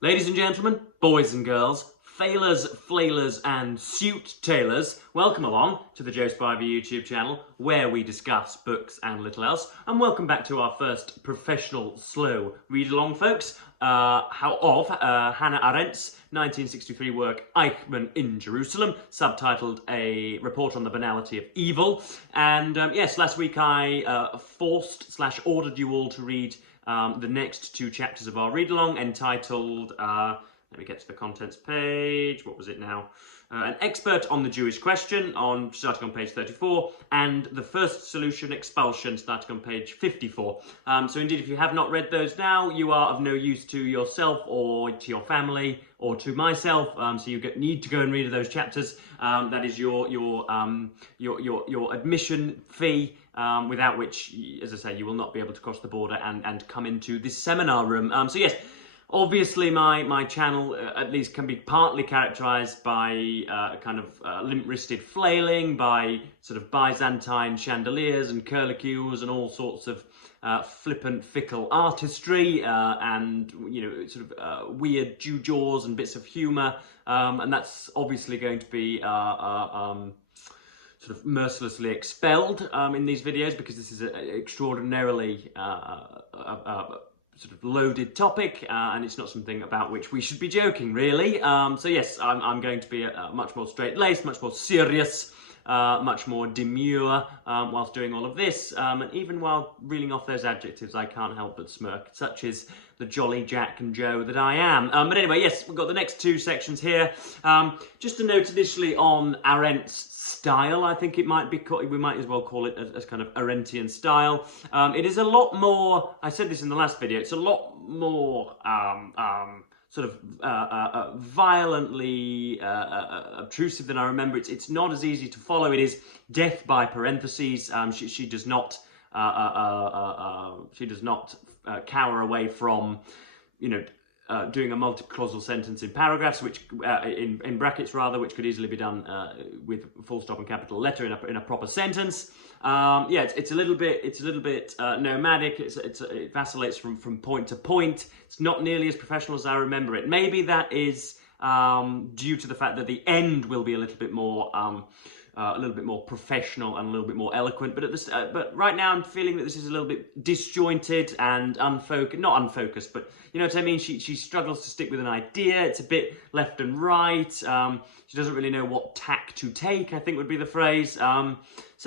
Ladies and gentlemen, boys and girls, failers, flailers and suit tailors, welcome along to the Joe Spivey YouTube channel where we discuss books and little else, and welcome back to our first professional slow read-along, folks, of Hannah Arendt's 1963 work Eichmann in Jerusalem, subtitled A Report on the Banality of Evil. And yes, last week I forced/ordered you all to read the next two chapters of our read-along, entitled, let me get to the contents page, what was it now? An Expert on the Jewish Question, starting on page 34, and The First Solution, Expulsion, starting on page 54. So indeed, if you have not read those now, you are of no use to yourself or to your family or to myself, so you need to go and read those chapters. That is your admission fee, without which, as I say, you will not be able to cross the border and come into this seminar room. So yes, obviously my channel at least can be partly characterized by limp-wristed flailing, by sort of Byzantine chandeliers and curlicues and all sorts of flippant, fickle artistry, and weird gewgaws and bits of humour, and that's obviously going to be sort of mercilessly expelled in these videos, because this is an extraordinarily sort of loaded topic, and it's not something about which we should be joking, really. So yes, I'm going to be much more straight-laced, much more serious, much more demure whilst doing all of this, and even while reeling off those adjectives, I can't help but smirk, such is the jolly Jack and Joe that I am. But anyway, yes, we've got the next two sections here. Just a note initially on Arendt's style. I think it might be called, we might as well call it as kind of Arendtian style. It is a lot more, I said this in the last video, it's a lot more violently obtrusive than I remember. It's not as easy to follow. It is death by parentheses. She does not cower away from, doing a multi-clausal sentence in paragraphs, which in brackets rather, which could easily be done with full stop and capital letter in a proper sentence. Yeah, it's a little bit nomadic. It vacillates from point to point. It's not nearly as professional as I remember it. Maybe that is due to the fact that the end will be a little bit more professional and a little bit more eloquent, but right now I'm feeling that this is a little bit disjointed and not unfocused, but you know what I mean? She struggles to stick with an idea. It's a bit left and right. She doesn't really know what tack to take, I think would be the phrase. So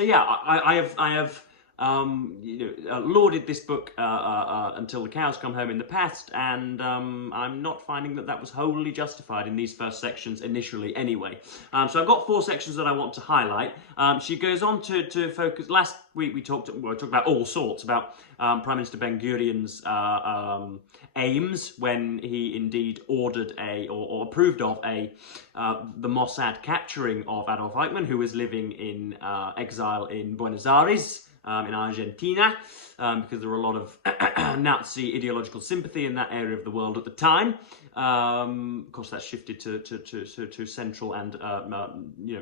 yeah, I have lauded this book until the cows come home in the past, and I'm not finding that was wholly justified in these first sections initially anyway. So I've got four sections that I want to highlight. She goes on to focus. Last week we talked about all sorts, about Prime Minister Ben-Gurion's aims when he indeed ordered or approved of the Mossad capturing of Adolf Eichmann, who was living in exile in Buenos Aires, in Argentina, because there were a lot of Nazi ideological sympathy in that area of the world at the time. Of course, that's shifted to Central and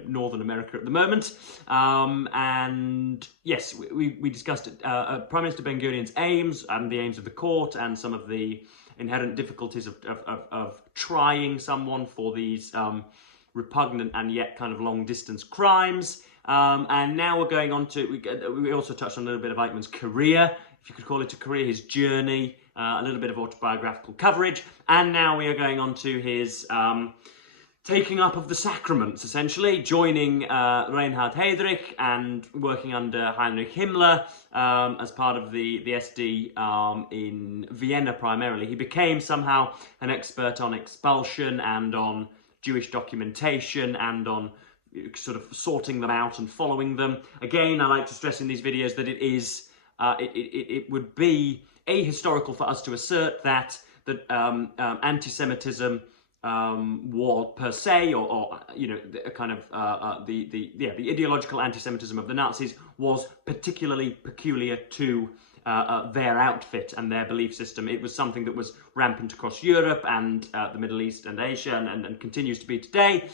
Northern America at the moment. And yes, we discussed Prime Minister Ben-Gurion's aims and the aims of the court, and some of the inherent difficulties of trying someone for these repugnant and yet kind of long-distance crimes. And now we're going on to, we also touched on a little bit of Eichmann's career, if you could call it a career, his journey, a little bit of autobiographical coverage, and now we are going on to his taking up of the sacraments, essentially, joining Reinhard Heydrich and working under Heinrich Himmler as part of the SD in Vienna primarily. He became somehow an expert on expulsion and on Jewish documentation and on sort of sorting them out and following them. Again, I like to stress in these videos that it would be ahistorical for us to assert that anti-Semitism war per se, or the ideological anti-Semitism of the Nazis was particularly peculiar to their outfit and their belief system. It was something that was rampant across Europe and the Middle East and Asia, and continues to be today.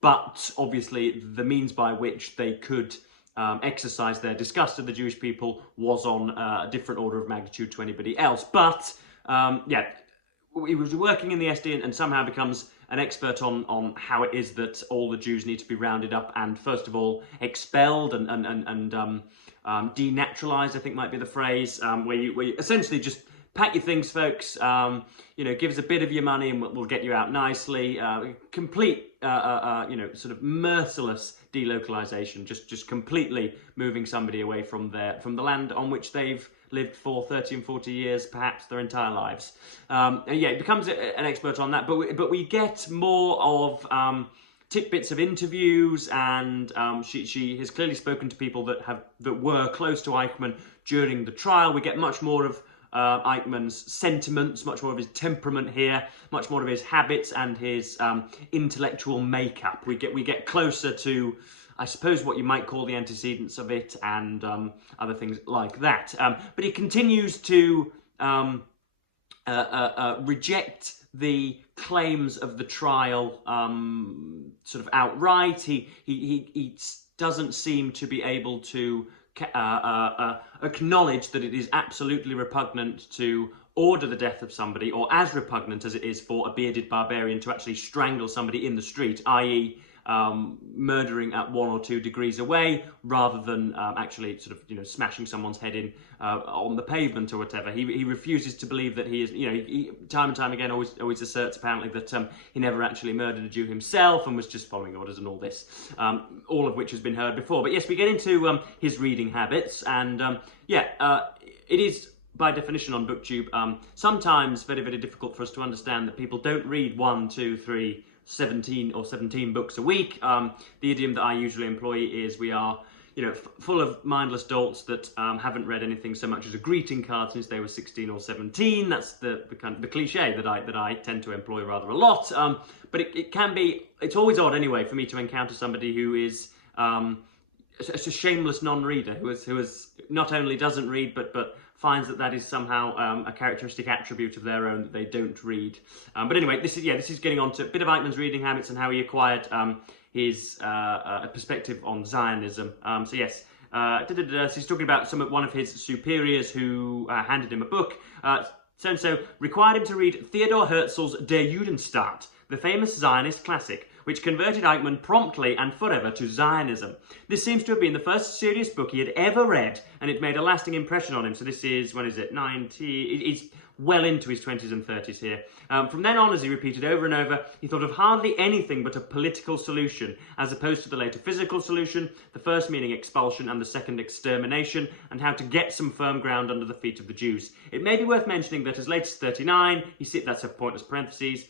But obviously the means by which they could exercise their disgust of the Jewish people was on a different order of magnitude to anybody else. But yeah, he was working in the SD and somehow becomes an expert on how it is that all the Jews need to be rounded up and first of all expelled and denaturalized, I think might be the phrase, where you essentially just pack your things, folks. Give us a bit of your money and we'll get you out nicely. Complete, sort of merciless delocalization, just completely moving somebody away from the land on which they've lived for 30 and 40 years, perhaps their entire lives. He becomes an expert on that, but we get more of tidbits of interviews, and she has clearly spoken to people that were close to Eichmann during the trial. We get much more of Eichmann's sentiments, much more of his temperament here, much more of his habits and his intellectual makeup. We get closer to, I suppose, what you might call the antecedents of it and other things like that. But he continues to reject the claims of the trial sort of outright. He doesn't seem to be able to acknowledge that it is absolutely repugnant to order the death of somebody, or as repugnant as it is for a bearded barbarian to actually strangle somebody in the street, i.e. Murdering at 1 or 2 degrees away, rather than actually sort of smashing someone's head in on the pavement or whatever. He refuses to believe that he is, he time and time again always asserts apparently that he never actually murdered a Jew himself and was just following orders and all this, all of which has been heard before. But yes, we get into his reading habits, and it is by definition on BookTube sometimes very, very difficult for us to understand that people don't read 1, 2, 3, 17 books a week. The idiom that I usually employ is we are, full of mindless dolts that haven't read anything so much as a greeting card since they were 16 or 17. That's the kind of the cliche that I tend to employ rather a lot. But it can be, it's always odd anyway for me to encounter somebody who is a shameless non-reader, who is not only doesn't read but finds that is somehow a characteristic attribute of their own that they don't read. But anyway, this is getting on to a bit of Eichmann's reading habits and how he acquired his perspective on Zionism. So he's talking about one of his superiors who handed him a book. So-and-so required him to read Theodor Herzl's Der Judenstaat, the famous Zionist classic, which converted Eichmann promptly and forever to Zionism. This seems to have been the first serious book he had ever read, and it made a lasting impression on him. So this is, when is it, 90? He's well into his 20s and 30s here. From then on, as he repeated over and over, he thought of hardly anything but a political solution, as opposed to the later physical solution, the first meaning expulsion and the second extermination, and how to get some firm ground under the feet of the Jews. It may be worth mentioning that as late as 39, that's a pointless parentheses,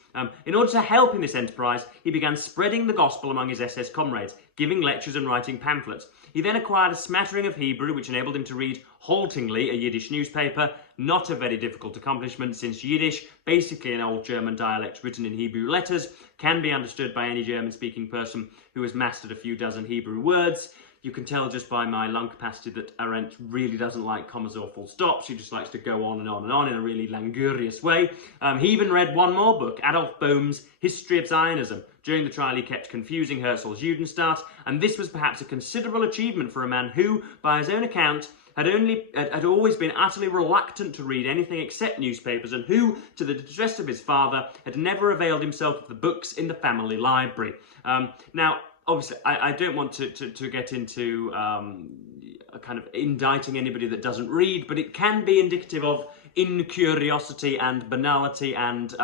in order to help in this enterprise, he began spreading the gospel among his SS comrades, giving lectures and writing pamphlets. He then acquired a smattering of Hebrew, which enabled him to read haltingly a Yiddish newspaper, not a very difficult accomplishment since Yiddish, basically an old German dialect written in Hebrew letters, can be understood by any German-speaking person who has mastered a few dozen Hebrew words. You can tell just by my lung capacity that Arendt really doesn't like commas or full stops. She just likes to go on and on and on in a really languorous way. He even read one more book, Adolf Boehm's History of Zionism. During the trial, he kept confusing Herzl's Judenstaat, and this was perhaps a considerable achievement for a man who, by his own account, had always been utterly reluctant to read anything except newspapers, and who, to the distress of his father, had never availed himself of the books in the family library. Now, obviously, I don't want to get into a kind of indicting anybody that doesn't read, but it can be indicative of incuriosity and banality and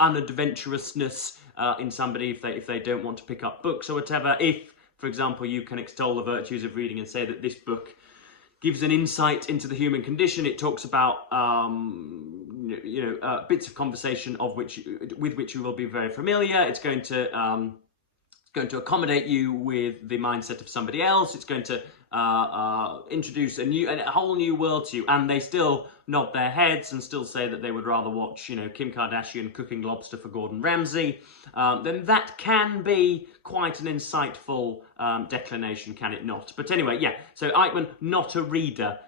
unadventurousness in somebody if they don't want to pick up books or whatever. If, for example, you can extol the virtues of reading and say that this book gives an insight into the human condition. It talks about bits of conversation with which you will be very familiar. It's going to accommodate you with the mindset of somebody else. It's going to introduce a whole new world to you, and they still nod their heads and still say that they would rather watch, Kim Kardashian cooking lobster for Gordon Ramsay. Then that can be quite an insightful declination, can it not? But anyway, so Eichmann, not a reader,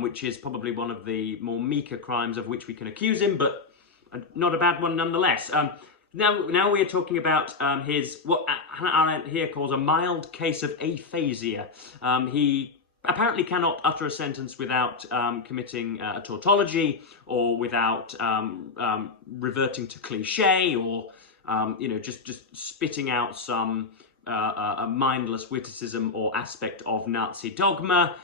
which is probably one of the more meeker crimes of which we can accuse him, but not a bad one nonetheless. Now we are talking about what Hannah Arendt here calls a mild case of aphasia. He apparently cannot utter a sentence without committing a tautology, or without reverting to cliche, or just spitting out some a mindless witticism or aspect of Nazi dogma.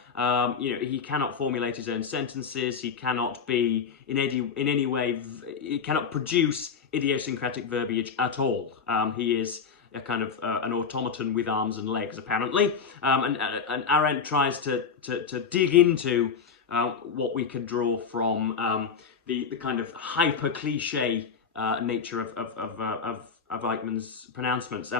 He cannot formulate his own sentences. He cannot be in any way. He cannot produce idiosyncratic verbiage at all. He is a kind of an automaton with arms and legs, apparently. And Arendt tries to dig into what we can draw from the kind of hyper cliche nature of Eichmann's pronouncements.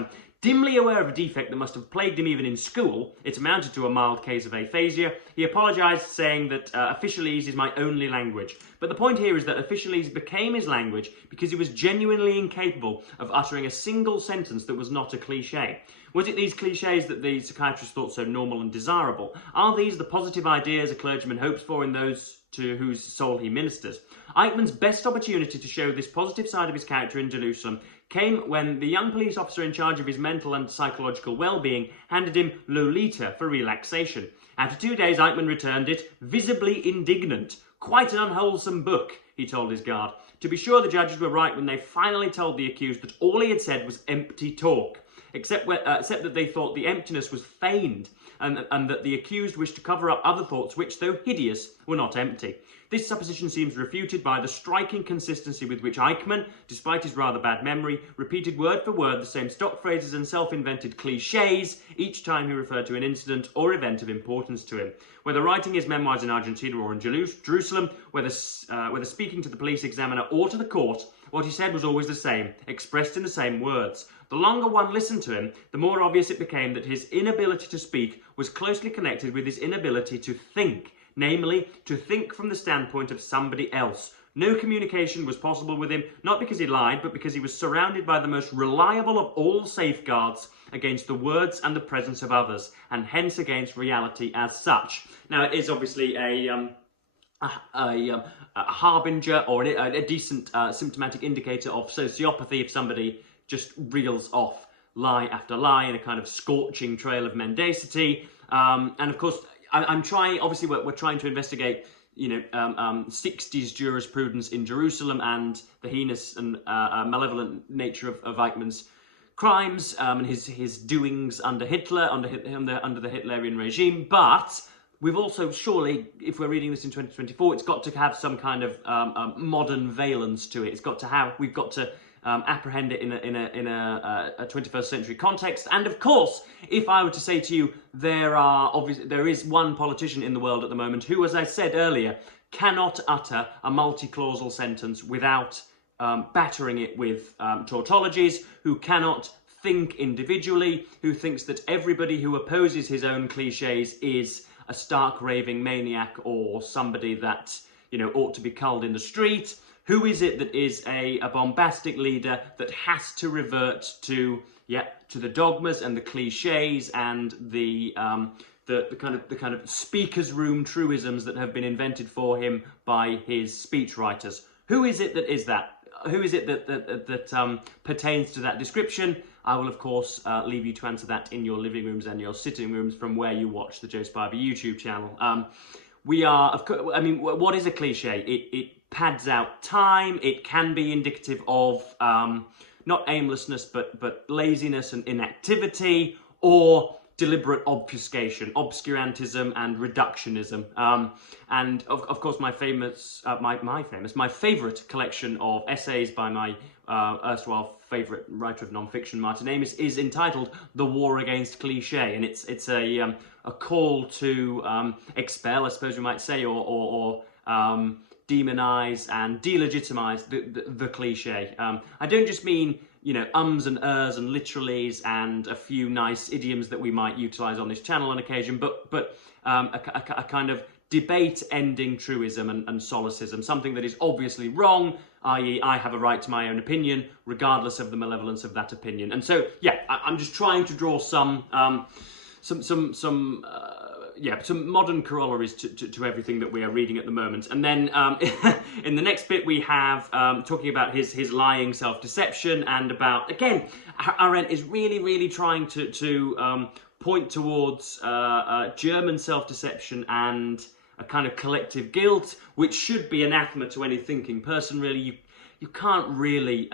Dimly aware of a defect that must have plagued him even in school, it amounted to a mild case of aphasia. He apologised, saying that officialese is my only language. But the point here is that officialese became his language because he was genuinely incapable of uttering a single sentence that was not a cliche. Was it these cliches that the psychiatrist thought so normal and desirable? Are these the positive ideas a clergyman hopes for in those to whose soul he ministers? Eichmann's best opportunity to show this positive side of his character in Jerusalem came when the young police officer in charge of his mental and psychological well-being handed him Lolita for relaxation. After 2 days, Eichmann returned it, visibly indignant. Quite an unwholesome book, he told his guard. To be sure, the judges were right when they finally told the accused that all he had said was empty talk, except that they thought the emptiness was feigned, and that the accused wished to cover up other thoughts which, though hideous, were not empty. This supposition seems refuted by the striking consistency with which Eichmann, despite his rather bad memory, repeated word for word the same stock phrases and self-invented cliches each time he referred to an incident or event of importance to him. Whether writing his memoirs in Argentina or in Jerusalem, whether speaking to the police examiner or to the court, what he said was always the same, expressed in the same words. The longer one listened to him, the more obvious it became that his inability to speak was closely connected with his inability to think, namely, to think from the standpoint of somebody else. No communication was possible with him, not because he lied, but because he was surrounded by the most reliable of all safeguards against the words and the presence of others, and hence against reality as such. Now, it is obviously a harbinger or a decent symptomatic indicator of sociopathy if somebody just reels off lie after lie in a kind of scorching trail of mendacity. And of course, I'm trying, obviously we're trying to investigate, 60s jurisprudence in Jerusalem and the heinous and malevolent nature of Eichmann's crimes and his doings under Hitler, under the Hitlerian regime. But we've also, surely, if we're reading this in 2024, it's got to have some kind of modern valence to it. We've got to apprehend it in a 21st century context. And of course, if I were to say to you, there is one politician in the world at the moment who, as I said earlier, cannot utter a multi-clausal sentence without battering it with tautologies, who cannot think individually, who thinks that everybody who opposes his own cliches is a stark raving maniac or somebody that ought to be culled in the street. Who is it that is a bombastic leader that has to revert to the dogmas and the cliches and the kind of speaker's room truisms that have been invented for him by his speechwriters? Who is it that is that? Who is it that pertains to that description? I will, of course, leave you to answer that in your living rooms and your sitting rooms from where you watch the Joe Spivey YouTube channel. What is a cliche? It pads out time. It can be indicative of not aimlessness, but laziness and inactivity, or deliberate obfuscation, obscurantism and reductionism. And of course, my favourite collection of essays by my erstwhile favourite writer of non-fiction, Martin Amis, is entitled "The War Against Cliché," and it's a call to expel, I suppose we might say, or demonize and delegitimize the cliche. I don't just mean ums and ers and literales and a few nice idioms that we might utilize on this channel on occasion, but a kind of debate-ending truism and solecism, something that is obviously wrong, i.e. I have a right to my own opinion, regardless of the malevolence of that opinion. And so, I'm just trying to draw some modern corollaries to everything that we are reading at the moment. And then in the next bit we have talking about his lying self-deception, and about, again, Arendt is really trying to point towards German self-deception and a kind of collective guilt, which should be anathema to any thinking person. Really, you can't really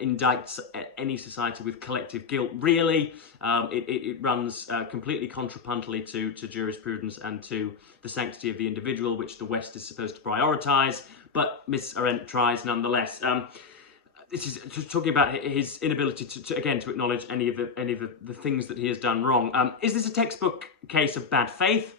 indict any society with collective guilt. Really, it runs completely contrapuntally to jurisprudence and to the sanctity of the individual, which the West is supposed to prioritise. But Miss Arendt tries nonetheless. This is just talking about his inability to acknowledge any of the things that he has done wrong. Is this a textbook case of bad faith,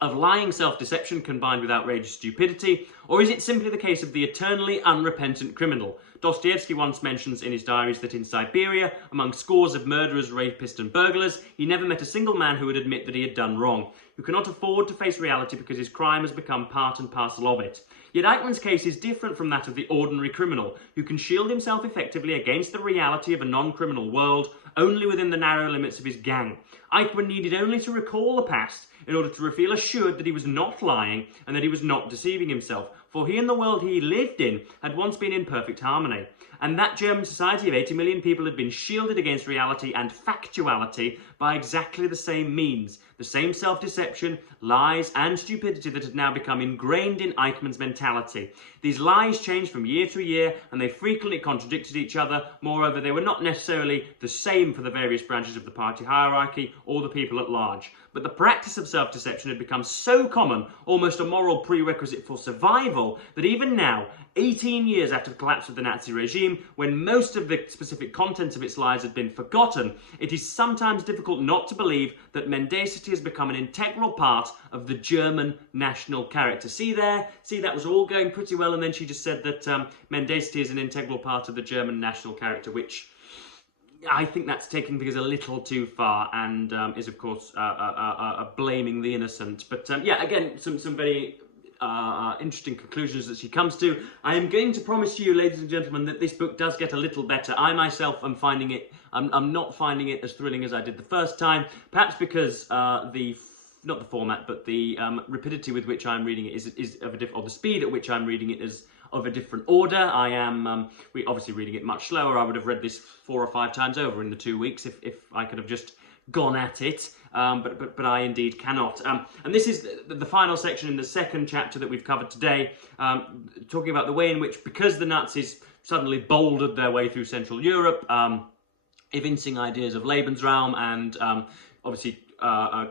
of lying self-deception combined with outrageous stupidity, or is it simply the case of the eternally unrepentant criminal? Dostoevsky once mentions in his diaries that in Siberia, among scores of murderers, rapists and burglars, he never met a single man who would admit that he had done wrong, who cannot afford to face reality because his crime has become part and parcel of it. Yet Eichmann's case is different from that of the ordinary criminal, who can shield himself effectively against the reality of a non-criminal world only within the narrow limits of his gang. Eichmann needed only to recall the past in order to feel assured that he was not lying and that he was not deceiving himself, for he and the world he lived in had once been in perfect harmony. And that German society of 80 million people had been shielded against reality and factuality by exactly the same means, the same self-deception, lies and stupidity that had now become ingrained in Eichmann's mentality. These lies changed from year to year and they frequently contradicted each other. Moreover, they were not necessarily the same for the various branches of the party hierarchy or the people at large. But the practice of self-deception had become so common, almost a moral prerequisite for survival, that even now, 18 years after the collapse of the Nazi regime, when most of the specific contents of its lies had been forgotten, it is sometimes difficult not to believe that mendacity has become an integral part of the German national character. See there? See, that was all going pretty well, and then she just said that mendacity is an integral part of the German national character, which I think that's taking things a little too far and is, of course, blaming the innocent. But yeah, again, some very interesting conclusions that she comes to. I am going to promise you, ladies and gentlemen, that this book does get a little better. I myself am finding it, I'm not finding it as thrilling as I did the first time, perhaps because not the format, but the rapidity with which I'm reading it is of a different, or the speed at which I'm reading it is of a different order. I am obviously reading it much slower. I would have read this 4 or 5 times over in the 2 weeks if I could have just gone at it, but I indeed cannot. And this is the final section in the second chapter that we've covered today, talking about the way in which, because the Nazis suddenly bouldered their way through Central Europe, evincing ideas of Lebensraum and obviously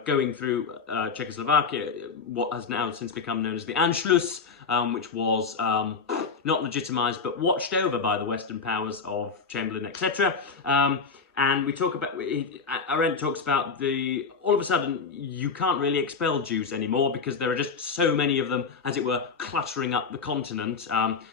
going through Czechoslovakia, what has now since become known as the Anschluss, which was not legitimised but watched over by the Western powers of Chamberlain, etc. And we talk about, Arendt talks about all of a sudden you can't really expel Jews anymore because there are just so many of them, as it were, cluttering up the continent.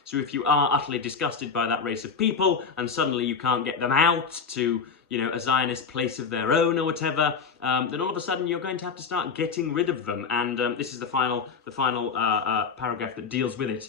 So if you are utterly disgusted by that race of people and suddenly you can't get them out to, you know, a Zionist place of their own or whatever, then all of a sudden you're going to have to start getting rid of them. And this is the final paragraph that deals with it.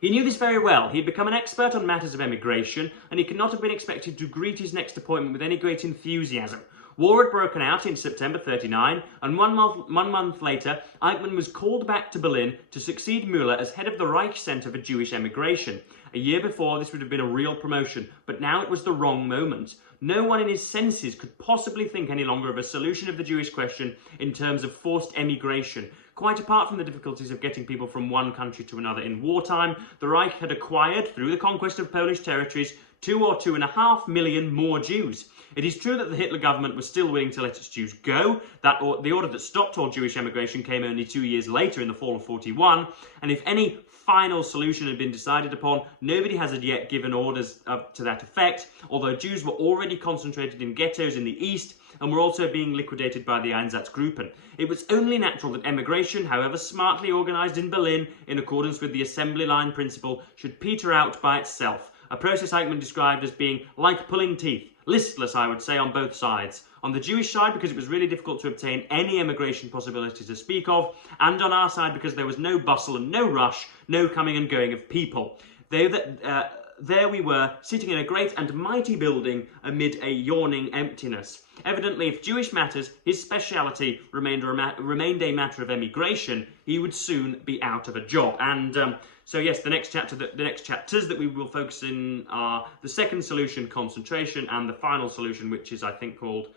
He knew this very well. He had become an expert on matters of emigration, and he could not have been expected to greet his next appointment with any great enthusiasm. War had broken out in September 1939, and one month later, Eichmann was called back to Berlin to succeed Müller as head of the Reich Center for Jewish Emigration. A year before, this would have been a real promotion, but now it was the wrong moment. No one in his senses could possibly think any longer of a solution of the Jewish question in terms of forced emigration. Quite apart from the difficulties of getting people from one country to another in wartime, the Reich had acquired, through the conquest of Polish territories, 2 or 2.5 million more Jews. It is true that the Hitler government was still willing to let its Jews go. The order that stopped all Jewish emigration came only 2 years later in the fall of 1941, and if any final solution had been decided upon, nobody has as yet given orders to that effect, although Jews were already concentrated in ghettos in the east and were also being liquidated by the Einsatzgruppen. It was only natural that emigration, however smartly organised in Berlin in accordance with the assembly line principle, should peter out by itself, a process Eichmann described as being like pulling teeth, listless, I would say, on both sides. On the Jewish side, because it was really difficult to obtain any emigration possibility to speak of, and on our side, because there was no bustle and no rush, no coming and going of people. There we were, sitting in a great and mighty building amid a yawning emptiness. Evidently, if Jewish matters, his speciality, remained a matter of emigration, he would soon be out of a job. And So yes, the next chapters that we will focus in are the second solution, concentration, and the final solution, which is, I think, called,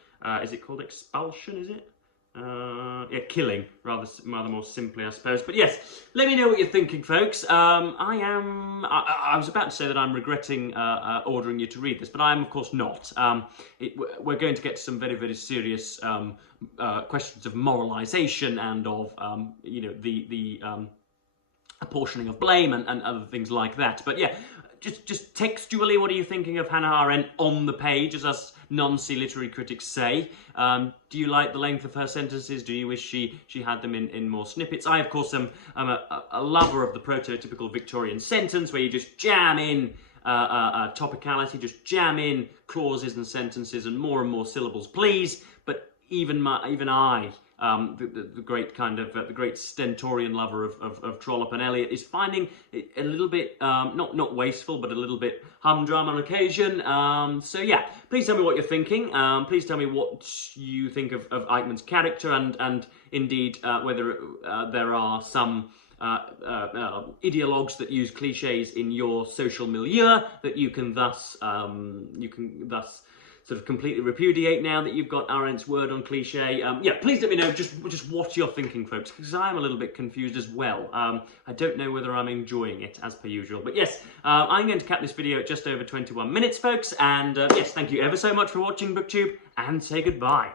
is it called expulsion, is it? Yeah, killing, rather more simply, I suppose. But yes, let me know what you're thinking, folks. I was about to say that I'm regretting ordering you to read this, but I am, of course, not. We're going to get to some very, very serious questions of moralization and of, you know, the apportioning of blame and other things like that. But yeah, just textually, what are you thinking of Hannah Arendt on the page, as us non-C literary critics say? Do you like the length of her sentences? Do you wish she had them in more snippets? I, of course, am a lover of the prototypical Victorian sentence, where you just jam in topicality, just jam in clauses and sentences and more syllables, please. But even I, the great kind of the great stentorian lover of Trollope and Eliot, is finding it a little bit not wasteful, but a little bit humdrum on occasion. So yeah, please tell me what you're thinking. Please tell me what you think of Eichmann's character, and indeed whether there are some ideologues that use cliches in your social milieu that you can thus sort of completely repudiate now that you've got Arendt's word on cliche. Yeah, please let me know just what you're thinking, folks, because I'm a little bit confused as well. I don't know whether I'm enjoying it, as per usual. But yes, I'm going to cap this video at just over 21 minutes, folks. And yes, thank you ever so much for watching BookTube, and say goodbye.